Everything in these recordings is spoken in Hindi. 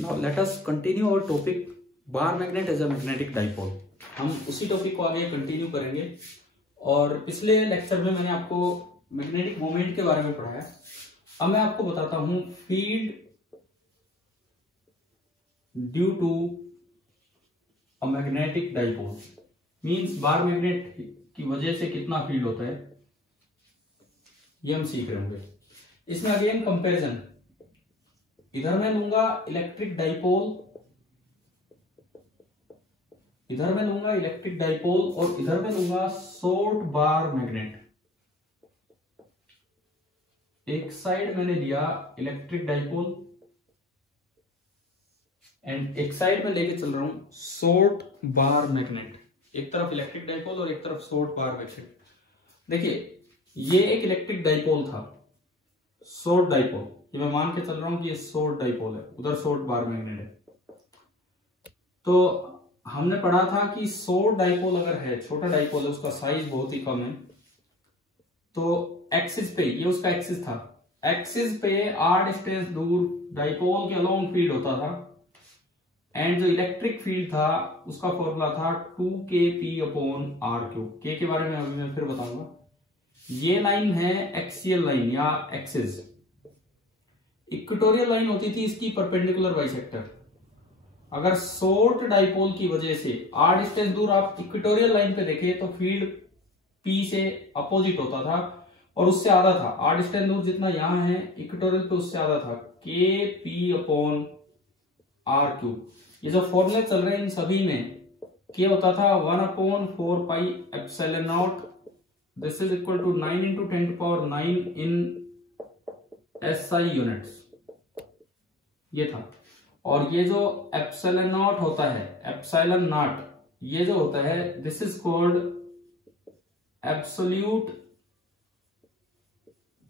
Now let us continue our topic bar magnet as a magnetic dipole. हम उसी टॉपिक को आगे कंटिन्यू करेंगे और पिछले लेक्चर में मैंने आपको मैग्नेटिक मोमेंट के बारे में पढ़ाया। अब मैं आपको बताता हूं field due to a magnetic dipole means bar magnet की वजह से कितना फील्ड होता है, ये हम सीख रहे होंगे। इसमें अगेन कंपैरिजन, इधर मैं लूंगा इलेक्ट्रिक डाइपोल, इधर मैं लूंगा इलेक्ट्रिक डाइपोल और इधर मैं लूंगा शॉर्ट बार मैग्नेट। एक साइड मैंने लिया इलेक्ट्रिक डाइपोल एंड एक साइड में लेके चल रहा हूं शॉर्ट बार मैग्नेट। एक तरफ इलेक्ट्रिक डाइपोल और एक तरफ शॉर्ट बार मैग्नेट। देखिए ये एक इलेक्ट्रिक डाइपोल था, शॉर्ट डाइपोल, ये मैं मान के चल रहा हूं कि ये शॉर्ट डाइपोल है, उधर शॉर्ट बार मैग्नेट है। तो हमने पढ़ा था कि शॉर्ट डाइपोल अगर है, छोटा डाइपोल है, उसका साइज बहुत ही कम है, तो एक्सिस पे, ये उसका एक्सिस था, एक्सिस पे आर डिस्टेंस दूर डाइपोल के अलोंग फील्ड होता था एंड जो इलेक्ट्रिक फील्ड था उसका फॉर्मूला था 2kp/r3। के के बारे में अभी मैं फिर बताऊंगा। ये लाइन है एक्सियल लाइन या एक्सिस। इक्वेटोरियल लाइन होती थी इसकी परपेंडिकुलर बाइसेक्टर। अगर शॉर्ट डाइपोल की वजह से आर डिस्टेंस दूर आप इक्वेटोरियल लाइन पे देखें तो फील्ड पी से अपोजिट होता था और उससे आधा था। आर डिस्टेंस दूर जितना यहां है इक्वेटोरियल पे उससे आधा था, kp/r3। ये जो फॉर्मूले चल रहे हैं इन सभी में के होता था 1/4πε0। This is equal to 9 × 10⁹ in SI units, ये था। और ये जो एप्सिलॉन नॉट होता है, एप्सिलॉन नॉट, ये जो होता है this is called absolute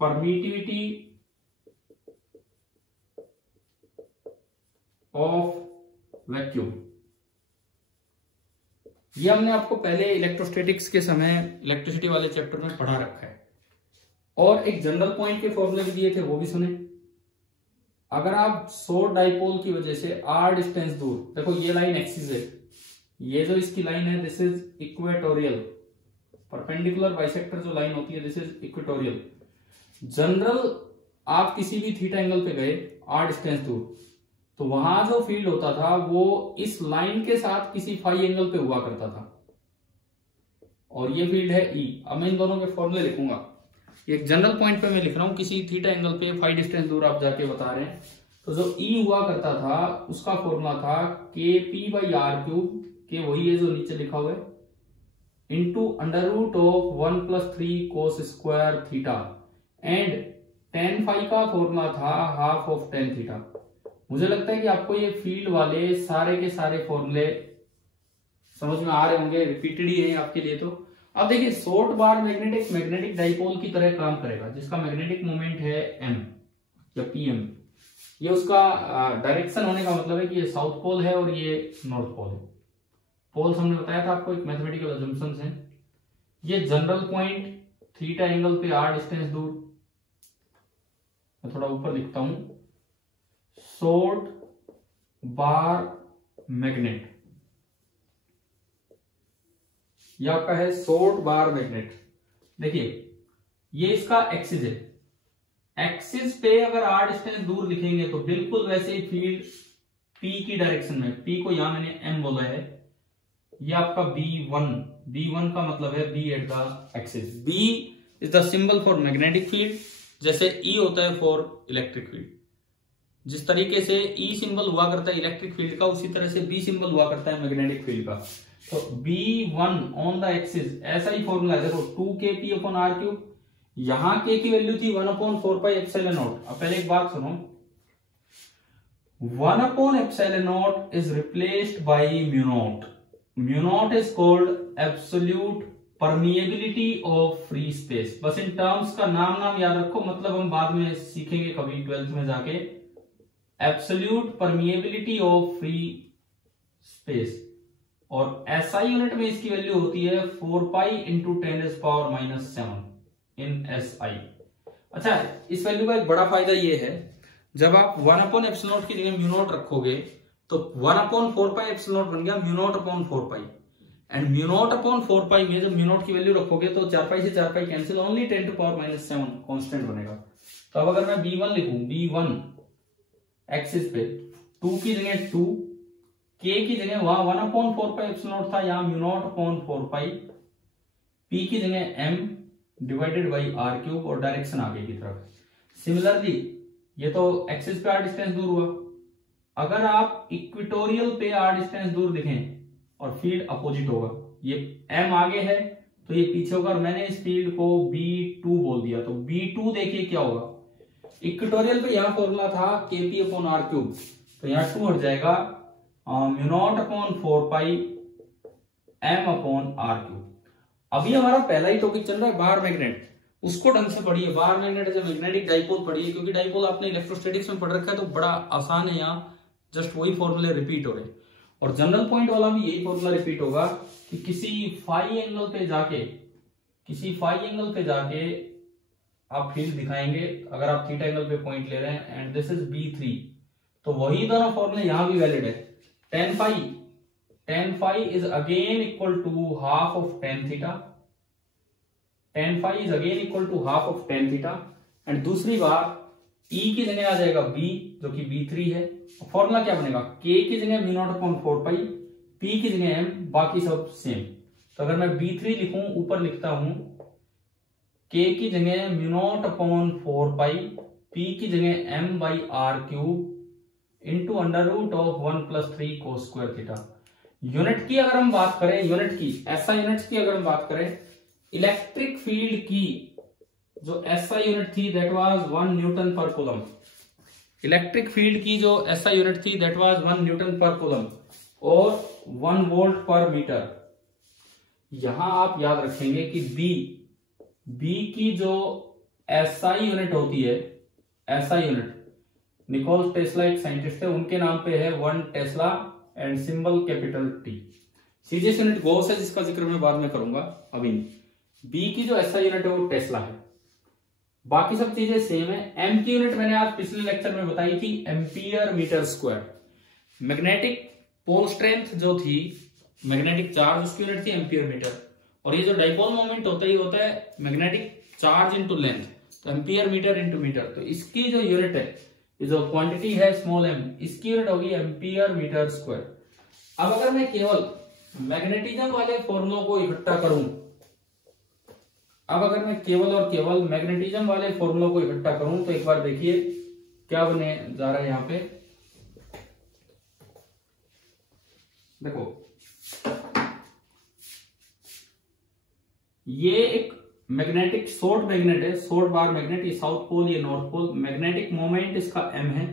permittivity of vacuum. ये हमने आपको पहले इलेक्ट्रोस्टैटिक्स के समय इलेक्ट्रिसिटी वाले चैप्टर में पढ़ा रखा है। और एक जनरल पॉइंट के फॉर्मूले भी दिए थे, वो भी सुने। अगर आप शॉर्ट डाइपोल की वजह से आर डिस्टेंस दूर, देखो ये लाइन एक्सिस है, ये जो इसकी लाइन है this is equatorial, perpendicular bisector जो लाइन होती है दिस इज इक्वेटोरियल। जनरल आप किसी भी थीटा एंगल पे गए आर डिस्टेंस दूर, तो वहां जो फील्ड होता था वो इस लाइन के साथ किसी फाई एंगल पे हुआ करता था और ये फील्ड है ई। अब मैं इन दोनों के फॉर्मूले लिखूंगा। एक जनरल पॉइंट पे मैं लिख रहा हूं, किसी थीटा एंगल पे फाई डिस्टेंस दूर आप जाके बता रहे हैं, तो जो ई हुआ करता था उसका फॉर्मूला था kp/r3, के वही है जो नीचे लिखा हुआ है, into √1 + 3 cos² theta and tan phi का फॉर्मूला था हाफ ऑफ tan थीटा। मुझे लगता है कि आपको ये फील्ड वाले सारे के सारे फॉर्मूले समझ में आ रहे होंगे, रिपीटेड ही है आपके लिए। तो अब देखिए शॉर्ट बार मैग्नेट एक मैग्नेटिक डाइपोल की तरह काम करेगा जिसका मैग्नेटिक मोमेंट है m या pm। ये उसका डायरेक्शन होने का मतलब है कि ये साउथ पोल है और ये नॉर्थ पोल है। पोल्स हमने बताया था आपको, एक मैथमेटिकल अजम्पशंस है। ये जनरल पॉइंट थीटा एंगल पे आर डिस्टेंस दूर, मैं थोड़ा ऊपर लिखता हूं, शॉर्ट बार मैग्नेट, यह आपका है शॉर्ट बार मैग्नेट। देखिए ये इसका एक्सिस है, एक्सिस पे अगर आर डिस्टेंस दूर लिखेंगे तो बिल्कुल वैसे ही फील्ड पी की डायरेक्शन में, पी को यहां मैंने एम बोला है, ये आपका B1 का मतलब है B at the axis. B is the symbol for magnetic field, जैसे ई होता है फॉर इलेक्ट्रिक फील्ड। जिस तरीके से ई सिंबल हुआ करता है इलेक्ट्रिक फील्ड का, उसी तरह से बी सिंबल हुआ करता है मैग्नेटिक फील्ड का। तो B1 ऑन द एक्सिस, ऐसा ही फॉर्मूला है। देखो 2kp/r3, यहां के की वैल्यू थी 1/4πε0। अब पहले एक बात सुनो, 1/ε0 इज रिप्लेस्ड बाई म्यू0। म्यू0 is called absolute permeability of free space. बस इन टर्म्स का नाम याद रखो, मतलब हम बाद में सीखेंगे कभी 12th में जाके। Absolute permeability of free space, और SI यूनिट में इसकी वैल्यू होती है 4π × 10⁻⁻⁷ इन SI। अच्छा, इस वैल्यू का एक बड़ा फायदा ये है, जब आप 1/ε0 की जगह म्यू0 रखोगे तो 1/4 एप्सिलॉन नॉट बन गया म्यू0/4 एंड म्यू0/4 में जब म्यू0 की वैल्यू रखोगे तो 4 पाई से 4 पाई कैंसिल, ओनली 10⁻⁷ कांस्टेंट बनेगा। तो अब अगर मैं b1 लिखूं, b1 एक्सिस पे 2 की जगह 2, k की जगह वहां 1/4 एप्सिलॉन था, यहाँ म्यू0/4, p की जगह m डिवाइडेड बाई r³ और डायरेक्शन आगे की तरफ। सिमिलरली ये तो एक्सिस पे r डिस्टेंस दूर हुआ, अगर आप इक्वेटोरियल पे r डिस्टेंस दूर दिखें और फील्ड अपोजिट होगा, ये m आगे है तो ये पीछे होगा, और मैंने इस फील्ड को b2 बोल दिया, तो b2 देखिए क्या होगा, इक्वेटोरियल पे यहाँ फॉर्मूला था kp/r³, तो यहाँ 2 हट जाएगा, म्यू0/4 m/r³। अभी हमारा पहला ही टॉपिक चल रहा है बार मैग्नेट, उसको ढंग से पढ़िए। Bar magnet as magnetic dipole पढ़िए, क्योंकि डाइपोल आपने इलेक्ट्रोस्टैटिक्स में पढ़ रखा है तो बड़ा आसान है, यहाँ जस्ट वही फॉर्मूले रिपीट हो रहे हैं। और जनरल पॉइंट वाला भी यही फॉर्मूला रिपीट होगा कि किसी फाई एंगल पे जाके आप फील्ड दिखाएंगे, अगर आप थीटा एंगल पे पॉइंट ले रहे हैं एंड दिस इज b3, तो वही दोनों फॉर्मूले यहां भी वैलिड है। tan phi is again equal to half of tan theta, tan phi is again equal to half of tan theta, and दूसरी बात E की जगह आ जाएगा B जो कि B3 है, फॉर्मूला क्या बनेगा, K की जगह म्यू0/4, P की जगह M, बाकी सब सेम। तो अगर मैं B3 लिखूं, ऊपर लिखता हूं K की जगह म्यू0/4, P की जगह m/r³ into √1+3 cos² theta. Unit की अगर हम बात करें, यूनिट की SI यूनिट्स की अगर हम बात करें, इलेक्ट्रिक फील्ड की जो SI यूनिट थी दैट वाज 1 न्यूटन पर कूलम, इलेक्ट्रिक फील्ड की जो SI यूनिट थी दैट वाज 1 न्यूटन पर कूलम और 1 वोल्ट पर मीटर। यहां आप याद रखेंगे कि B की जो SI यूनिट होती है, SI यूनिट, निकोल टेस्ला एक साइंटिस्ट है, उनके नाम पे है 1 Tesla and symbol capital T। CGS unit Gauss है जिसका जिक्र मैं बाद में करूंगा, अभी नहीं। B की जो SI यूनिट है वो टेस्ला है, बाकी सब चीजें सेम है। M की यूनिट मैंने आज पिछले लेक्चर में बताई थी ampere metre square. Magnetic pole strength जो थी, मैग्नेटिक चार्ज, उसकी यूनिट थी एम्पियर मीटर, और ये जो डाइपोल मोमेंट होता है ये होता है मैग्नेटिक चार्ज इंटू लेंथ, तो एम्पियर मीटर इंटू मीटर। तो इसकी जो यूनिट है, ये जो क्वांटिटी है स्मॉल m, इसकी यूनिट होगी एम्पियर मीटर स्क्वायर। अब अगर मैं केवल मैग्नेटिज्म वाले फॉर्मूलों को इकट्ठा करूं, अब अगर मैं केवल और केवल मैग्नेटिज्म वाले फॉर्मूलों को इकट्ठा करूं तो एक बार देखिए क्या बने जा रहा है। यहां पे देखो, ये एक मैग्नेटिक शॉर्ट मैग्नेट है, शॉर्ट बार मैग्नेट, ये साउथ पोल ये नॉर्थ पोल, मैग्नेटिक मोमेंट इसका m है,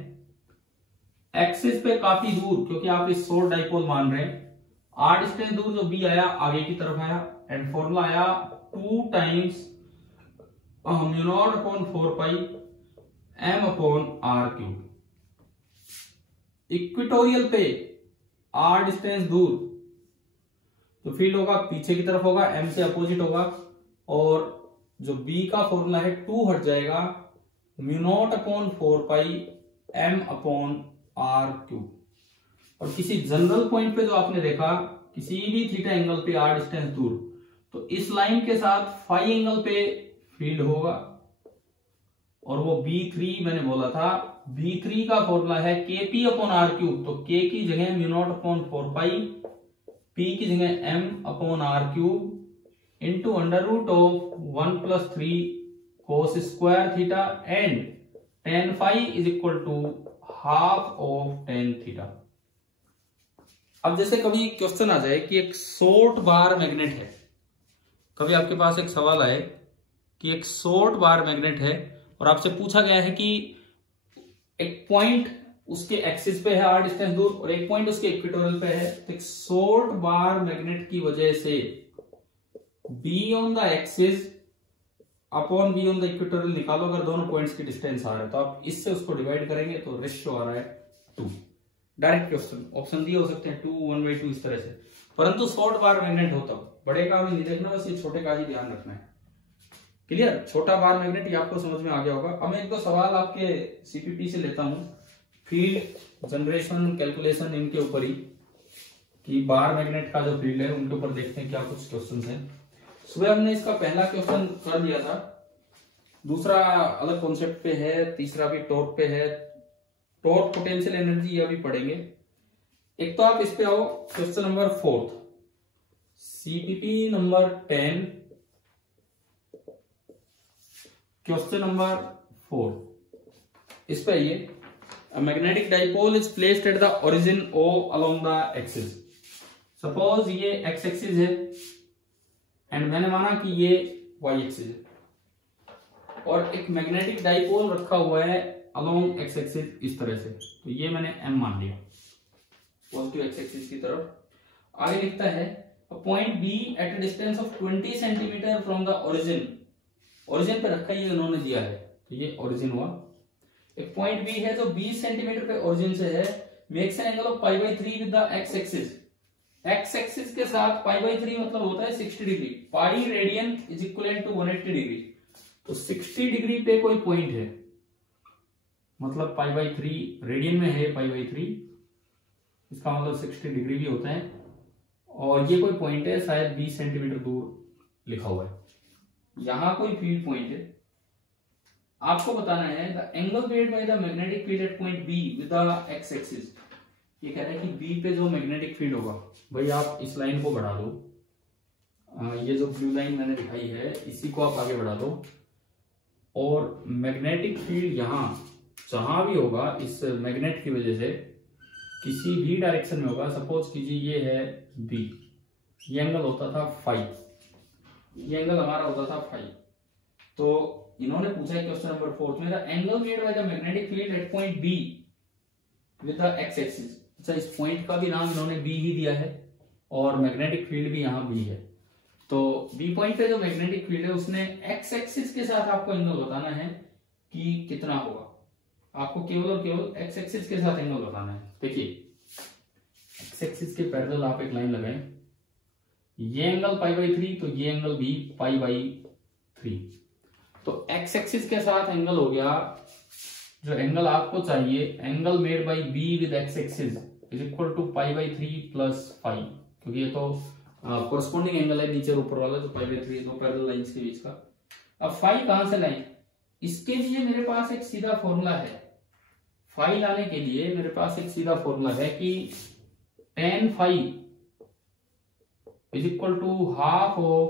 एक्सिस पे काफी दूर, क्योंकि आप इस शॉर्ट डाइपोल मान रहे हैं, r डिस्टेंस दूर जो B आया आगे की तरफ आया, एंड फॉर्मूला आया 2 टाइम्स म्यू0/4 m/r³। इक्वेटोरियल पे r डिस्टेंस दूर तो फील्ड होगा पीछे की तरफ होगा, m से अपोजिट होगा, और जो B का फॉर्मूला है 2 हट जाएगा, म्यू0/4 m/r³। और किसी जनरल पॉइंट पे जो आपने देखा, किसी भी थीटा एंगल पे r डिस्टेंस दूर, तो इस लाइन के साथ फाई एंगल पे फील्ड होगा, और वो B3 मैंने बोला था, B3 का फॉर्मूला है kp/r³, तो k की जगह म्यू0/4, p की जगह m/r³ into √1+3 cos² theta, and tan phi is equal to half of tan theta. अब जैसे कभी क्वेश्चन आ जाए कि एक शॉर्ट बार मैग्नेट है, कभी आपके पास एक सवाल आए कि एक शॉर्ट बार मैग्नेट है और आपसे पूछा गया है कि एक पॉइंट उसके एक्सिस पे है r डिस्टेंस दूर और एक पॉइंट उसके इक्वेटोरियल पे है, तो एक शॉर्ट बार मैग्नेट की वजह से B on the axis upon B on the equatorial निकालो, अगर दोनों पॉइंट्स की डिस्टेंस आ रहा है तो आप इससे उसको डिवाइड करेंगे तो रेशियो आ रहा है 2। डायरेक्ट क्वेश्चन, ऑप्शन दिए हो सकते हैं 2, 1/2 इस तरह से, परंतु शॉर्ट बार मैग्नेट होता, बड़े का भी नहीं देखना, बस ये छोटे का ही ध्यान रखना है। क्लियर, छोटा बार मैग्नेट, ये आपको समझ में आ गया होगा। अब मैं एक दो सवाल आपके सीपीपी से लेता हूं, फील्ड जनरेशन कैलकुलेशन इनके ऊपर ही, कि बार मैग्नेट का जो फील्ड है उनके ऊपर देखते हैं क्या कुछ क्वेश्चन है। सुबह हमने इसका पहला क्वेश्चन कर दिया था, दूसरा अलग कॉन्सेप्ट पे है, तीसरा भी टॉर्क पे है, टॉर्क पोटेंशियल एनर्जी ये भी पढ़ेंगे। एक तो आप इस पे आओ, question number 4 CPP number 10, question number 4 इस पे आइए। A magnetic dipole is placed at the origin O along the axis. Suppose ये x एक्सिस है एंड मैंने माना कि ये y एक्सिस है, और एक मैग्नेटिक डाइपोल रखा हुआ है अलोंग x एक्सिस इस तरह से, तो ये मैंने m मान लिया पॉजिटिव x एक्सिस की तरफ। आगे लिखता है point B at a distance of 20 centimetre from the origin, origin पे रखा ये उन्होंने दिया है, तो ये ओरिजिन हुआ। एक पॉइंट बी है जो 20 सेंटीमीटर पे ओरिजिन से है, makes an angle of π/3 with the x axis, x axis के साथ π/3 मतलब होता है 60 degree, pi radian is equal to 180 degree, तो 60 डिग्री पे कोई पॉइंट है, मतलब π/3 रेडियन में है π/3, इसका मतलब 60 डिग्री भी होता है, और ये कोई पॉइंट है शायद 20 सेंटीमीटर दूर लिखा हुआ है, यहां कोई फील्ड पॉइंट है। आपको बताना है the angle made by the magnetic field at point be with the x axis. ये कह रहा है कि बी पे जो मैग्नेटिक फील्ड होगा, भाई आप इस लाइन को बढ़ा दो, ये जो ब्लू लाइन मैंने दिखाई है इसी को आप आगे बढ़ा दो, और मैग्नेटिक फील्ड यहां जहां भी होगा इस मैग्नेट की वजह से किसी भी डायरेक्शन में होगा, सपोज कीजिए ये है बी, ये एंगल होता था फाइव, ये एंगल हमारा होता था फाइव, तो इन्होंने पूछा है क्वेश्चन नंबर 4 में the angle made by the magnetic field at point be with the x axis. अच्छा, इस पॉइंट का भी नाम इन्होंने बी ही दिया है और मैग्नेटिक फील्ड भी यहाँ बी है, तो बी पॉइंट पे जो मैग्नेटिक फील्ड है उसने एक्स एक्सिस के साथ आपको एंगल बताना है कि कितना होगा, आपको केवल और केवल एक्स एक्सिस के साथ एंगल बताना है। देखिए एक्स एक्सिस के पैरेलल आप एक लाइन लगाएं, ये एंगल π/3 तो ये एंगल भी π/3, तो एक्स एक्सिस के साथ एंगल हो गया, जो एंगल आपको चाहिए angle made by B with x axis is equal to π/3 plus 5, क्योंकि ये तो कोरस्पॉन्डिंग एंगल है नीचे और ऊपर वाला, तो π/3 दो पैरेलल लाइंस के बीच का। अब 5 कहां से लाएं, इसके लिए मेरे पास एक सीधा फॉर्मूला है, 5 लाने के लिए मेरे पास एक सीधा फॉर्मूला है कि tan phi is equal to half of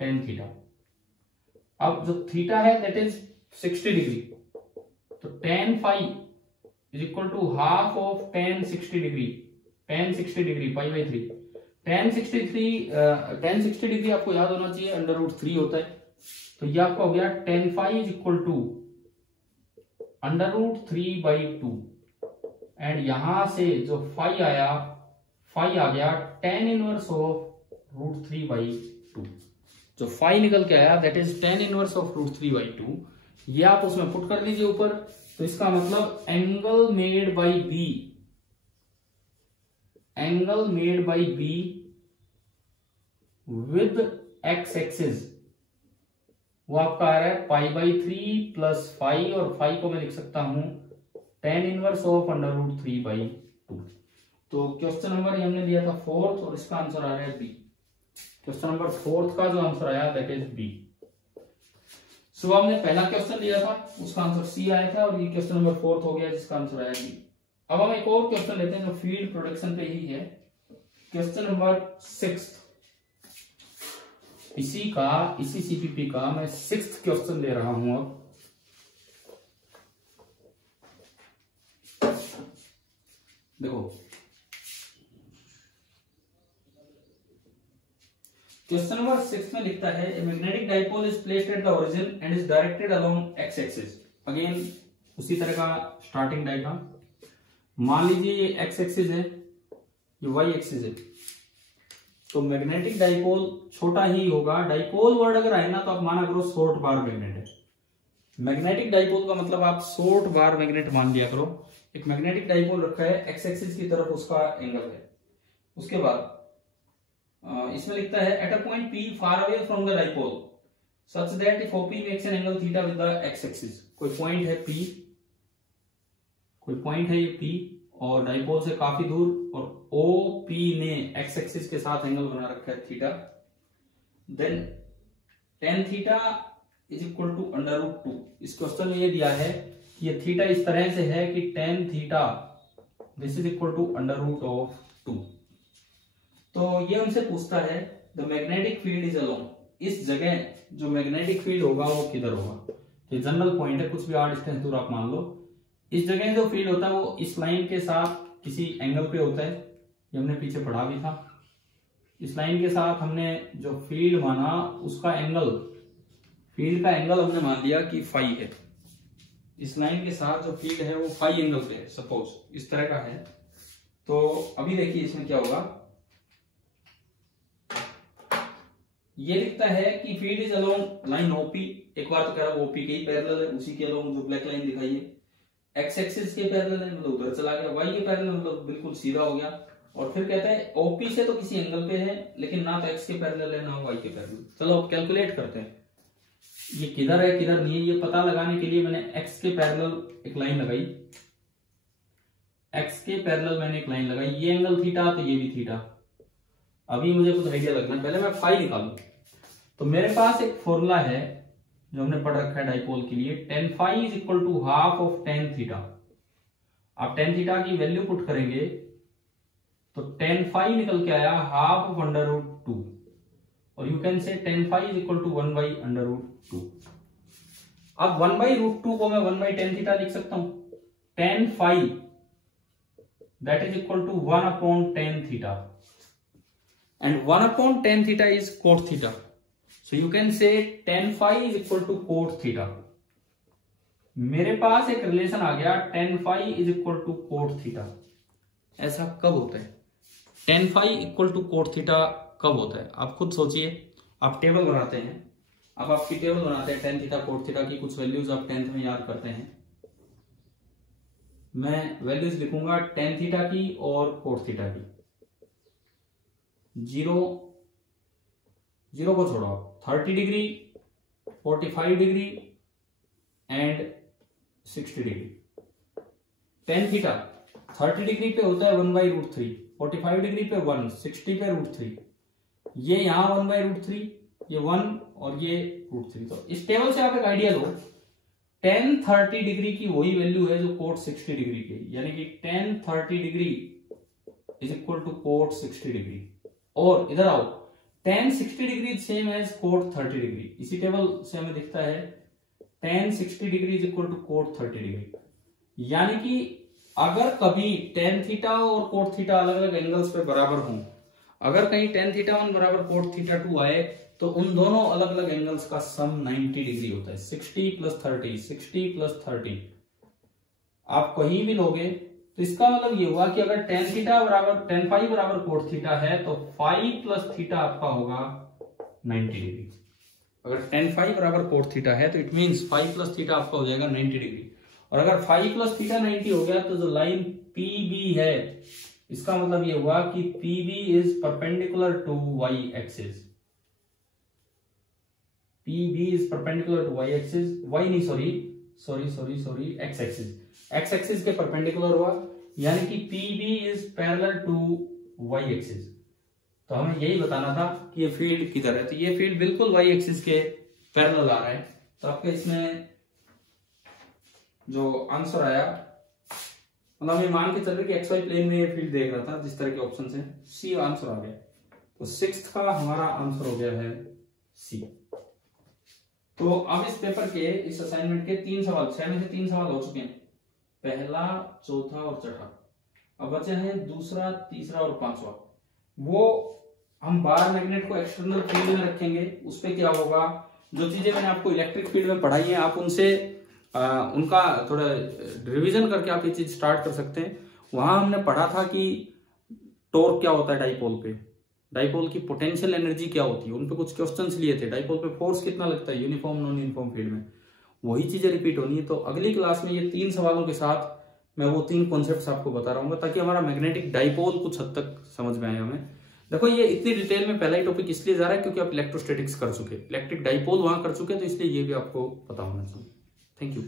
tan theta. अब जो थीटा है दैट इज 60 डिग्री, तो tan phi is equal to half of tan 60 degree, tan 60 degree π/3, tan 60 degree आपको याद होना चाहिए √3 होता है, तो ये आपका हो गया tan phi is equal to √3/2, and यहां से जो phi आया, phi आ गया tan इनवर्स ऑफ √3/2, जो फाई निकल के आया that is tan inverse of √3/2, ये आप उसमें पुट कर लीजिए ऊपर, तो इसका मतलब angle made by B, angle made by B with x axis वो आपका आ रहा है π/3 प्लस 5, और 5 को मैं लिख सकता हूं tan इनवर्स ऑफ √3/2। तो क्वेश्चन नंबर हमने लिया था 4th और इसका आंसर आ रहा है बी। क्वेश्चन नंबर 4th का जो आंसर आया दैट इज बी। सुबह हमने पहला क्वेश्चन लिया था, उसका आंसर सी आया था, और ये क्वेश्चन नंबर 4th हो गया जिसका आंसर आया बी। अब हम एक और क्वेश्चन लेते हैं जो फील्ड प्रोडक्शन पे ही है, क्वेश्चन नंबर 6, इसी सीपीपी का मैं 6th क्वेश्चन ले रहा हूं। अब देखो क्वेश्चन नंबर 6 में लिखता है a magnetic dipole is placed at the origin and is directed along x axis. Again उसी तरह का स्टार्टिंग डायग्राम, मान लीजिए ये एक्स एक्सिस है, ये वाई एक्सिस है, तो मैग्नेटिक डाइपोल छोटा ही होगा। डाइपोल वर्ड अगर आए ना तो आप माना करो शॉर्ट बार मैग्नेट है। मैग्नेटिक डाइपोल का मतलब आप शॉर्ट बार मैग्नेट मान लिया करो। एक मैग्नेटिक डाइपोल रखा है एक्स एक्सिस की तरफ, उसका एंगल है। उसके बाद इसमें लिखता है at a point P far away from the dipole such that if OP makes an angle theta with the x axis, कोई पॉइंट है P, कोई पॉइंट है ये P और डाइपोल से काफी दूर और OP ने x एक्सिस के साथ एंगल बना रखा है theta, then tan theta is equal to √2। इस क्वेश्चन में ये दिया है कि ये थीटा इस तरह से है कि tan theta this is equal to √2। तो ये हमसे पूछता है the magnetic field is along, इस जगह जो मैग्नेटिक फील्ड होगा वो किधर होगा। तो ये जनरल पॉइंट है, कुछ भी r डिस्टेंस दूर आप मान लो। इस जगह जो फील्ड होता है वो इस लाइन के साथ किसी एंगल पे होता है, ये हमने पीछे पढ़ा भी था। इस लाइन के साथ हमने जो फील्ड माना उसका एंगल, फील्ड का एंगल हमने मान लिया कि फाई है। इस लाइन के साथ जो फील्ड है वो फाई एंगल पे है, सपोज इस तरह का है। तो अभी देखिए इसमें क्या होगा, ये लिखता है कि field is along line OP, एक बार तो कह रहा है ओपी के ही पैरेलल है, उसी के अलोंग जो ब्लैक लाइन दिखाई है। एक्स एक्सिस के पैरेलल है मतलब उधर चला गया, वाई के पैरेलल मतलब बिल्कुल सीधा हो गया। और फिर कहता है ओपी से तो किसी एंगल पे है लेकिन ना तो एक्स के पैरेलल है ना वाई के पैरेलल। चलो अब कैलकुलेट करते हैं ये किधर है किधर नहीं है। ये पता लगाने के लिए मैंने एक्स के पैरेलल एक लाइन लगाई, एक्स के पैरेलल मैंने एक लाइन लगाई, ये एंगल थीटा तो ये भी थीटा। अभी मुझे कुछ आइडिया लगना, पहले मैं फाई निकालूं। तो मेरे पास एक फॉर्मूला है जो हमने पढ़ रखा है डाइपोल के लिए, tan phi is equal to half of tan theta. आप tan थीटा की वैल्यू पुट करेंगे तो tan फाई निकल के आया हाफ ऑफ √2 और you can say tan phi is equal to 1/√2। अब 1/√2 को मैं 1/tan थीटा लिख सकता हूं। tan phi that is equal to 1/tan theta and 1/tan theta is cot theta. So you can say tan phi is equal to cot theta. मेरे पास एक रिलेशन आ गया tan phi is equal to cot theta। ऐसा कब होता है? tan phi equal to cot theta कब होता है? आप खुद सोचिए। आप टेबल बनाते हैं, अब आपकी टेबल बनाते हैं tan थीटा cot थीटा की कुछ वैल्यूज आप 10th में याद करते हैं। मैं वैल्यूज लिखूंगा tan थीटा की और cot थीटा की। 0 को छोड़ो आप, 30 degree, 45 degree and 60 degree. tan theta 30 degree पे होता है 1/√3, 45 डिग्री पे 1, 60 पे √3। ये यहां 1/√3, ये 1 और ये √3। तो इस टेबल से आप एक आइडिया लो, tan 30 डिग्री की वही वैल्यू है जो cot 60 डिग्री की, यानी कि tan 30 degree is equal to cot 60 degree. और इधर आओ, tan 60 degree same as cot 30 degree. इसी टेबल से हमें दिखता है tan 60 degree is equal to cot 30 degree. यानी कि अगर कभी tan थीटा और cot थीटा अलग अलग एंगल्स पे बराबर हों, अगर कहीं tan थीटा 1 बराबर cot थीटा 2 आए तो उन दोनों अलग अलग एंगल्स का सम 90 डिग्री होता है। 60 + 30, 60 + 30 आप कहीं भी लोगे तो इसका मतलब ये हुआ कि अगर tan थीटा बराबर tan फाई बराबर cot थीटा है तो फाई प्लस थीटा आपका होगा 90 डिग्री। अगर tan फाई बराबर cot थीटा है तो it means phi plus theta आपका हो जाएगा 90 डिग्री। और अगर फाई प्लस थीटा 90 हो गया तो जो लाइन PB है इसका मतलब ये हुआ कि PB is perpendicular to y axis. PB is perpendicular to y axis, y नहीं sorry x axis, x axis के परपेंडिकुलर हुआ, यानी कि PB is parallel to y axis. तो हमें यही बताना था कि ये फील्ड किधर है। तो ये फील्ड बिल्कुल y एक्सिस के पैरेलल आ रहा है। तो आपके इसमें जो आंसर आया, मतलब हमें मान के चल रहे कि XY प्लेन में ये फील्ड देख रहा था जिस तरह के ऑप्शन है, C आंसर आ गया। तो 6th का हमारा आंसर हो गया है C। तो अब इस पेपर के इस असाइनमेंट के 3 सवाल, 6 में से 3 सवाल हो चुके हैं, पहला, चौथा और छठा। अब बचे हैं दूसरा, तीसरा और 5वां। वो हम बार मैग्नेट को एक्सटर्नल फील्ड में रखेंगे। उस पे क्या होगा, जो चीजें मैंने आपको इलेक्ट्रिक फील्ड में पढ़ाई है आप उनसे उनका थोड़ा रिवीजन करके आप ये चीज स्टार्ट कर सकते हैं। वहां हमने पढ़ा था कि टॉर्क क्या होता है डाइपोल पे, डाइपोल की पोटेंशियल एनर्जी क्या होती है, उन पे कुछ क्वेश्चंस लिए थे। डाइपोल पे फोर्स कितना लगता है यूनिफॉर्म नॉन यूनिफॉर्म फील्ड में, वही चीजें रिपीट होनी है। तो अगली क्लास में ये 3 सवालों के साथ मैं वो 3 कॉन्सेप्ट्स आपको बता रहा हूँ ताकि हमारा मैग्नेटिक डाइपोल कुछ हद तक समझ में आए हमें। देखो ये इतनी डिटेल में पहला ही टॉपिक इसलिए जा रहा है क्योंकि आप इलेक्ट्रोस्टैटिक्स कर चुके, इलेक्ट्रिक डाइपोल वहां कर चुके, तो इसलिए ये भी आपको पता होना चाहिए। Thank you.